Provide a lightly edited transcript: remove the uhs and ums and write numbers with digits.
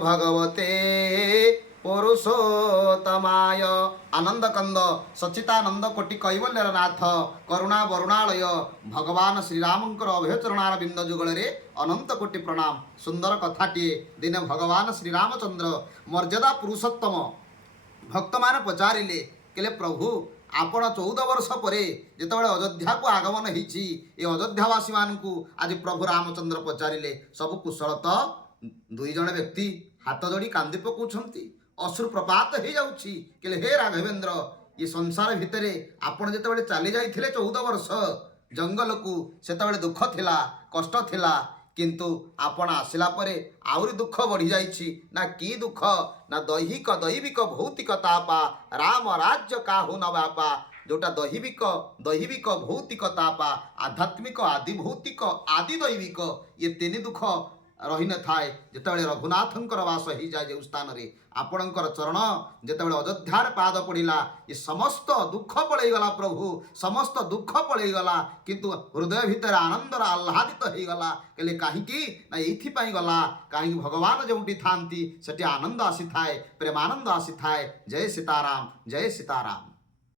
भगवते पुरुषोत्तमाय आनंद कंद सच्चितानंद कोटि कैवल्यर नाथ करुणा वरुणालय भगवान श्रीरामंकर अभयचरणार बिंद जुगल रे अनंत कोटि प्रणाम। सुंदर कथाटीए दिने भगवान श्रीरामचंद्र मर्यादा पुरुषोत्तम भक्त मान पचारिले कहले प्रभु आपण 14 वर्ष परे जितेबाला अयोध्या को आगमन होती ये अयोध्यावासी मानू आज प्रभु रामचंद्र पचारिले सब कुशल तो दुई जन व्यक्ति हाथ जोड़ी कांदी पकाउछंती अश्रु प्रपात हो जाउछि कहले हे राघवेंद्र ये संसार भितर आपण जितेबाला चली जाइथिले 14 वर्ष जंगल को सेतेबाला दुख थिला कष्ट थिला किंतु आपण आसिला परे आउरी दुख बढ़ी जाइछि ना की दुख ना दैहिक दैविक भौतिक तापा राम राज्य काहू न बापा जोटा दैविक भौतिक तापा आध्यात्मिक आदि भौतिक आदि दैविक ये तीन दुख रही न थाए जितेबाला रघुनाथंकर वास हो जाए जो स्थान रे आपणकर चरण जितेबाला अयोध्यार पाद पड़ा ये समस्त दुख पलैगला प्रभु समस्त दुख पलैगला किंतु हृदय भितर आनंदर आह्लादित हो गला कहले कहीं ना ये गला कहीं भगवान जोटी था आनंद आसी थाए प्रेमानंद आसी थाए। जय सीताराम जय सीताराम।